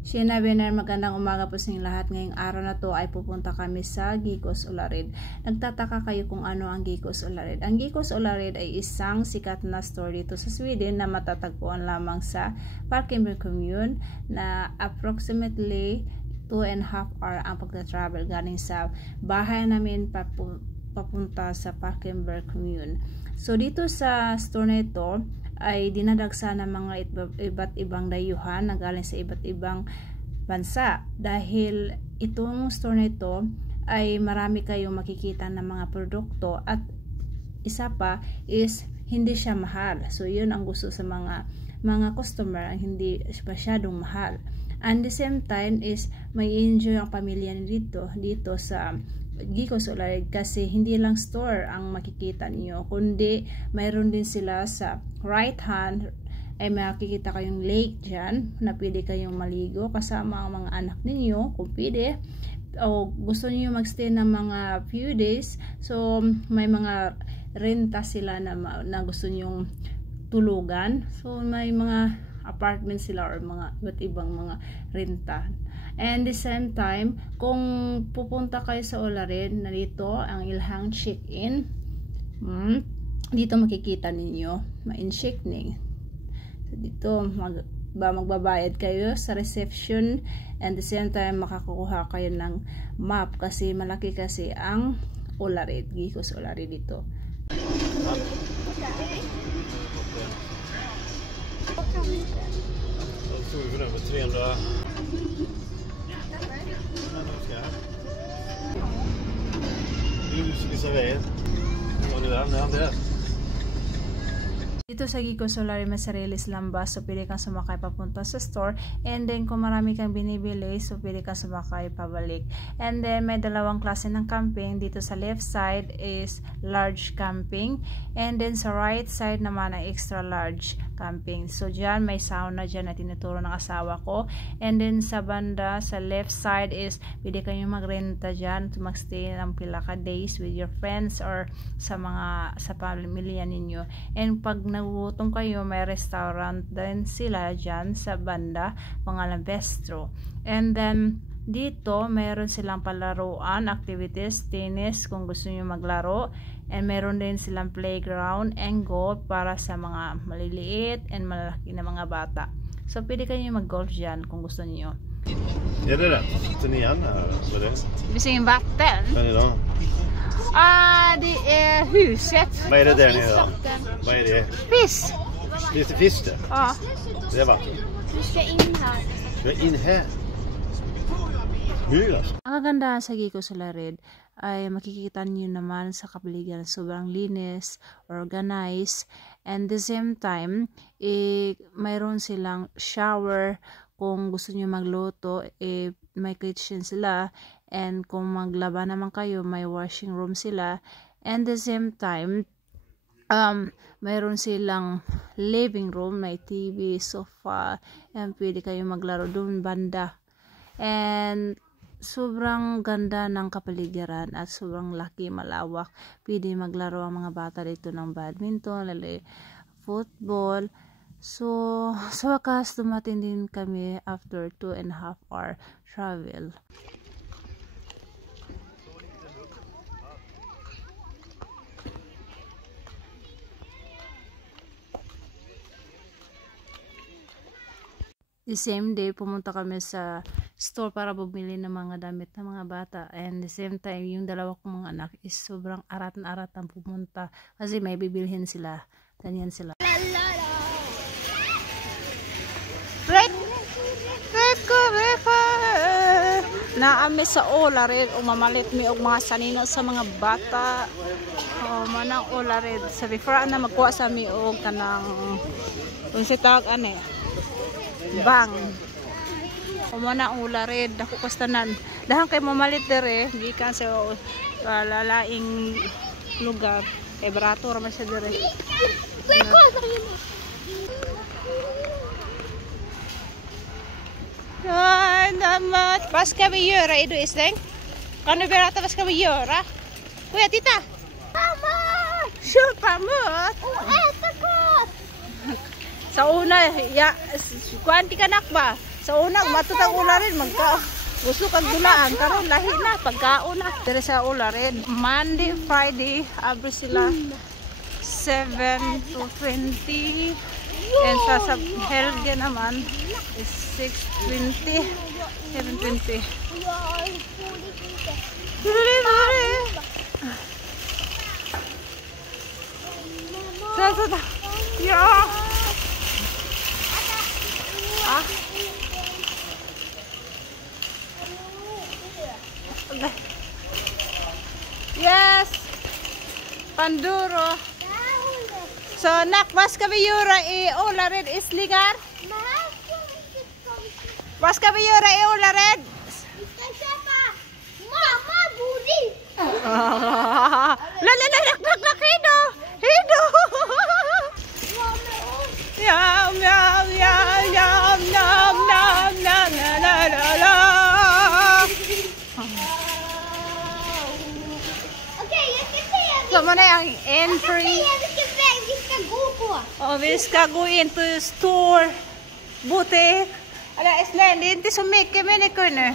Shina Bener, magandang umaga po sa inyong lahat. Ngayong araw na to ay pupunta kami sa Gikos Ullared. Nagtataka kayo kung ano ang Gikos Ullared. Ang Gikos Ullared ay isang sikat na store dito sa Sweden na matatagpuan lamang sa Falkenberg commune na approximately 2.5 hour ang pagta-travel galing sa bahay namin papunta sa Falkenberg commune. So dito sa store na ito ay dinadagsa ng mga iba't ibang dayuhan na galing sa iba't ibang bansa. Dahil itong store na ito ay marami kayong makikita ng mga produkto at isa pa is hindi siya mahal. So yun ang gusto sa mga customer, ang hindi masyadong mahal. And the same time is may enjoy ang pamilya dito sa Gikos Ullared kasi hindi lang store ang makikita niyo, kundi mayroon din sila sa right hand ay makikita kayong lake dyan na pwede kayong maligo kasama ang mga anak ninyo kung pwede, o gusto niyo magstay ng mga few days. So may mga renta sila na gusto niyong tulugan, so may mga apartment sila or mga iba't ibang mga renta. And the same time, kung pupunta kayo sa Ullared, narito ang ilhang check-in. Dito makikita ninyo, ma-in-check-in. So dito magbabayad kayo sa reception, and the same time makakuha kayo ng map kasi malaki kasi ang Ullared, Gikos Ullared dito. Dito sa Gikos Ullared may sarili silang bus, so pwede kang sumakay papunta sa store, and then kung marami kang binibili, so pwede kang sumakay pabalik. And then may dalawang klase ng camping. Dito sa left side is large camping, and then sa right side naman ay extra large camping. So dyan may sauna dyan na tinuturo ng asawa ko, and then sa banda sa left side is pwede kayong magrenta dyan to magstay ng pila ka days with your friends or sa pamilya ninyo. And pag nagugutom kayo, may restaurant din sila dyan sa banda, pangalan Bistro. And then dito mayroon silang palaruan, activities, tennis kung gusto niyo maglaro, and meron din silang playground and golf para sa mga maliliit and malalaki na mga bata. So pwede kayo mag-golf dyan kung gusto niyo. Är det rätt? Nian här? Vi ser en vatten. Vad är det då? Det är huset. Vad är det där nere då? Vad är det? Fisk. Finns det fisk där? Ja. Det är vatten. Du ska in här. Jag är in här. Hur alltså? Ang kagandahan sa Gikos Ullared ay makikita niyo naman sa kapaligiran, sobrang linis, organized, and the same time mayroon silang shower. Kung gusto niyo magluto, may kitchen sila, and kung maglaba naman kayo, may washing room sila, and the same time mayroon silang living room, may TV, sofa, and pwede kayo maglaro doon banda. And sobrang ganda ng kapaligiran at sobrang laki, malawak. Pwede maglaro ang mga bata dito ng badminton, football. So sa wakas dumating din kami after 2.5 hour travel. The same day, pumunta kami sa store para bumili ng mga damit ng mga bata. And the same time, yung dalawa kong mga anak is sobrang arat na arat ang pumunta kasi may bibilhin sila. Ganyan sila. Naami sa Ullared, umamalit mi og mga sanino sa mga bata. Manang Ullared. Sa before na magkuha sa mi og kanang unsitag ane. Bang. Umana Ullared, dako kastanan. Dahan kay mamalit dere, gikan sa lalaing lugar. Kay barato ra man siya dere. Nej, namat. Vad ska vi göra idag, Isling? Kan du berätta vad ska vi göra? Får jag titta? Köpa mat! Och äta mat! Sa una, kuan ti kanak ba? Sa unang matutang ularin magka gusto kag dulaan karon lahi na pagkaon na. Dire sa ularin Monday, Friday abri sila 7 to 20 and sa Helge naman is 6:20 7:20. Yeah. Ah. Okay. Yes. Panduro. So nak was ka biyura ulared isligar? Was ka biyura ulared? Mama budi. La hido. Hido. Yum yum yum yum yum yum yum la la la. Okay, jag ska säga. Så man är entry. Vi ska gå på. Och vi ska gå in till stor butik. Ala, Island, det är inte så mycket människor nu.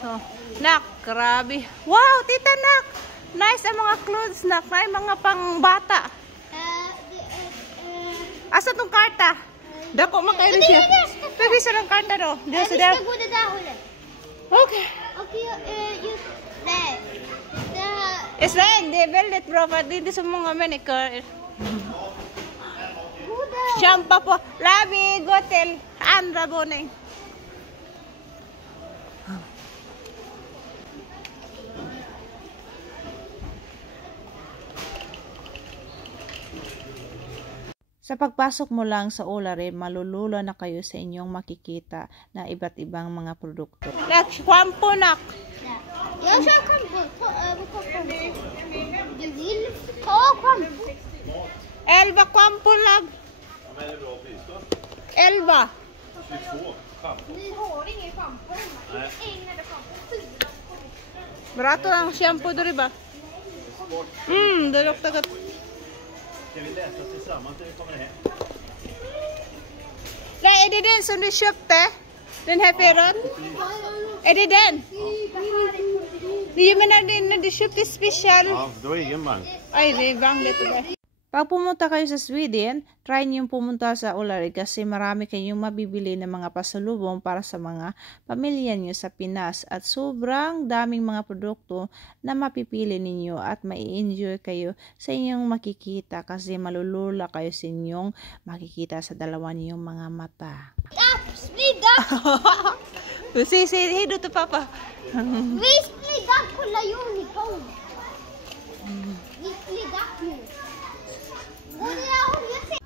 Så, nak, grabe. Wow, tita nak. Nice ang mga clothes nak. May mga pang bata. Asa tong karta? Dako makairo siya. Pwede sa ng karta do. Vi ska gå det där hållet. Okay. Okej, just där. Island, det är väldigt bra för det är inte så många människor. Gå där. Kämpa på. Labi, gå till andra våning. Sa pagpasok mo lang sa ularin, malulula na kayo sa inyong makikita na iba't ibang mga produkto. Like shampoo nak. Jag kör shampoo. Du vill ta shampoo? 11 shampoo lag. Men är det bra pris då? 11. 22 shampoo. Vi har ingen shampoo hemma. En enda shampoo. Barato ang shampoo do riba. Det luktar gott. Ska vi läsa tillsammans när vi kommer hem? Nej, är det den som du köpte? Den här fyran? Är det den? Jag menar den när du köpte special. Ja, då är ingen bank. Ay, det är vanglet det där. Pag pumunta kayo sa Sweden, try niyong pumunta sa Ullared kasi marami kayong mabibili ng mga pasalubong para sa mga pamilya niyo sa Pinas at sobrang daming mga produkto na mapipili ninyo at mai-enjoy kayo sa inyong makikita kasi malulula kayo sa inyong makikita sa dalawa niyong mga mata. Smida! Say hido to papa. Vi smida kolla uniform. Vi smida nu. Gå det där hållet.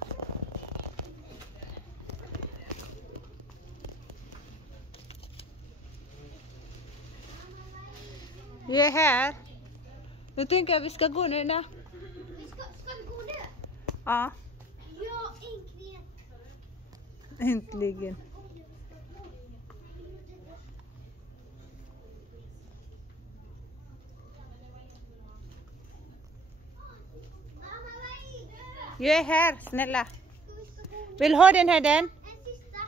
Du är här. Nu tänker jag vi ska gå nu. Ska vi gå där? Ja, Ja, äntligen. äntligen. Mamma, vad är det? Jag är här, snälla. Vill ha den här den? En sista.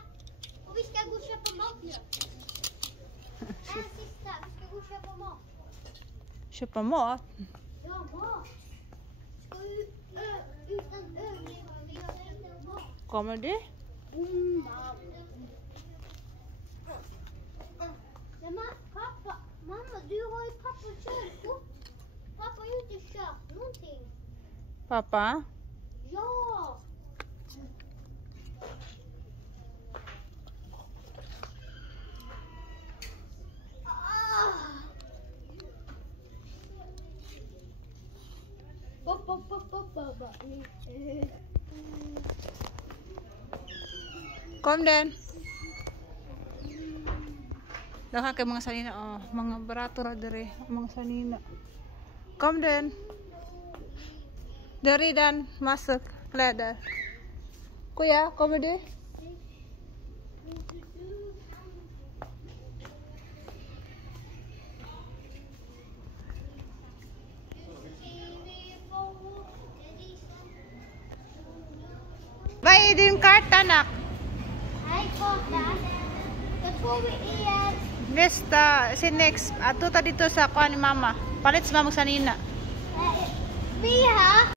Och vi ska gå och köpa mat nu. En sista. Vi ska gå och köpa mat. Köpa mat. Ja, mat. Ska vi utan överleva? Vi har inte mat. Kommer du? Mamma, du har ju pappas körkort. Pappa har ju inte kört någonting. Pappa? Ja. Kom den. Daka kay mga sanina, oh, mga barato ra dire, mga sanina. Kom den. Dari dan masuk ladder. Kuya, kommer du? Vad är din karta, anak? Hej, kartan. before we eat. Besta, si next. Ato ta dito sa kuha ni mama. Palit sa mama sa nina. Mia.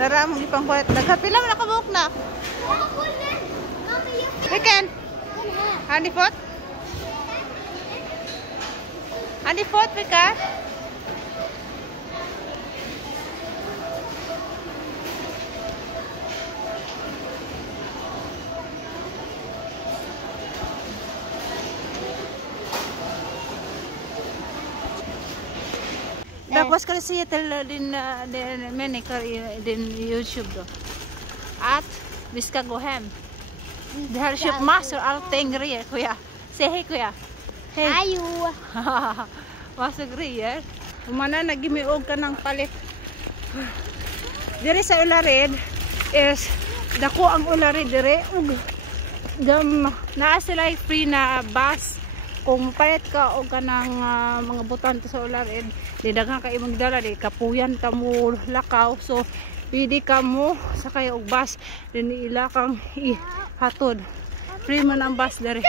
Tara, mong ipang kulit. Nagkapila mo nakabuhok na. Weekend. Honey pot? Honey pot, Vika? Tapos kasi din din YouTube do. At Biska Gohem. Det här är köpmassor allting grejer, kuya. Säg hej, kuya. Hej. Ayo. Massa grejer. Umana nagimiog ka ng palit. Diri sa Ularid is dako ang Ularid dire ug naa sila free na bus. Kung palit ka o ka ng mga butante sa Ularid, di daghang ka imong dala, di kapuyan ka mo lakaw, so pwede ka mo sakay og bus, din ila kang ihatod. Free man ang bus dere.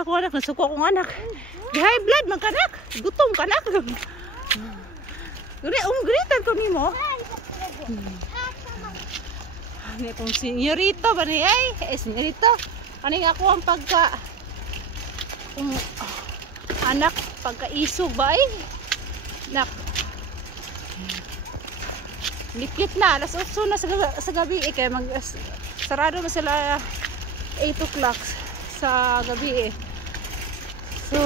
Ako anak, nasuko akong anak. Di high blood man kanak, gutom kanak. Gritan ko nimo. Ni kung senyorito ba ni ay, senyorito. Kaning ako ang pagka anak pagkaisog ba ay nak likit na alas 8 na sa gabi kay mag sarado na sila 8 o'clock sa gabi so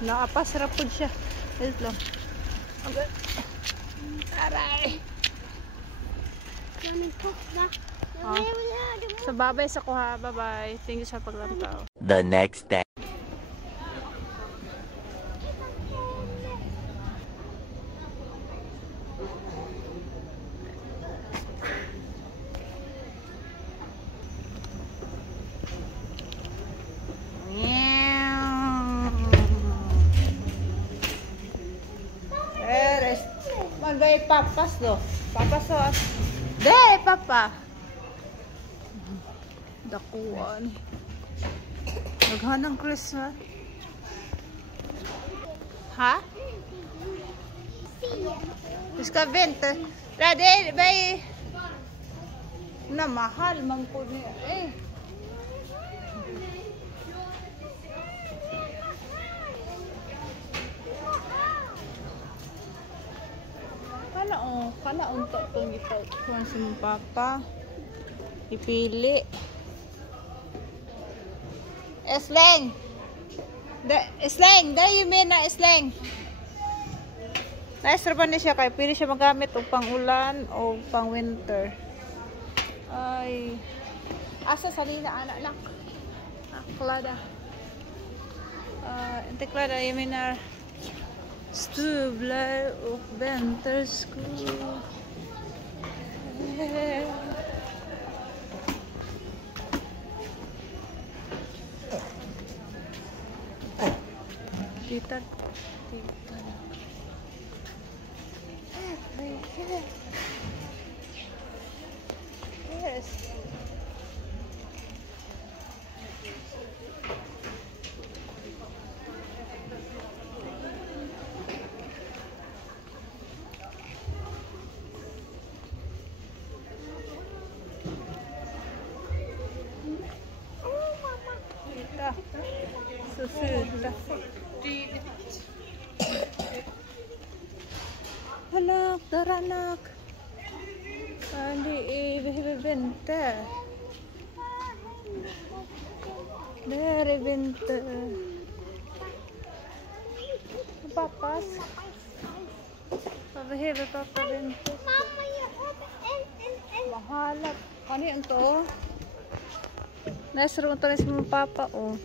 naapasarap po siya wait lang okay. Aray so babay sa kuha, bye-bye. Thank you sa paglantaw. The next day. Magay papas do. Papas do. De, papa. Dakuan. Naghanang Christmas. Ha? Vi ska vänta. Det är na mahal man po niya. Kala untok tong ito kung sa mong papa. Ipili. Esleng. Esleng, da you mean na esleng. Nice ra niya kay pili siya magamit og pang-ulan o pang-winter. Ay. Asa salina anak. Aklada. Inte klada jag menar stövlar och vinterskor. Titta. Yes. Titta. Så söta. Anak, där anak. Vi behöver vänta. Där är vinter. Pappas. Vad behöver pappa vinter? Mamma, jag har en. Mahalap. Ano yun to? Nasa roon to rin sa mga papa, oh.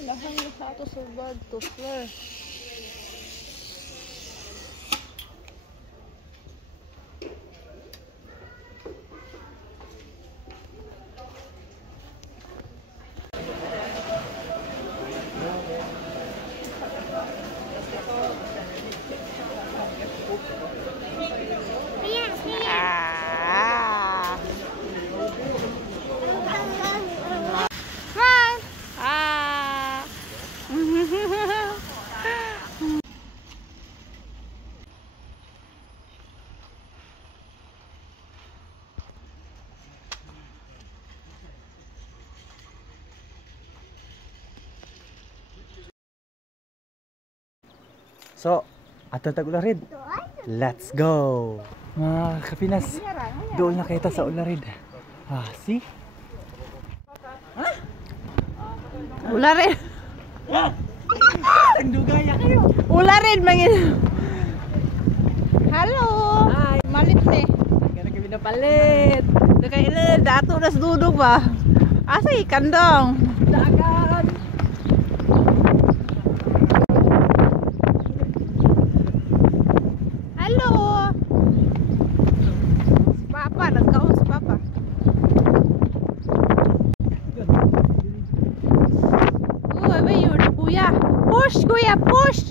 Lahan na sa ato sa bag to flare. So, ato tag Ularid. Let's go. Mga kapinas, doon na kita sa Ularid. See? Ularid. Tandugaya kayo. Ularid mangin. Hello. Hi. Malit ni. Kaya kami napalit. Nakailan dato nas dudog ba? Asa ikan dong. Dagan. Hello. Si Papa, nagkaon si Papa. Oh, ba yun, kuya. Push, kuya, push.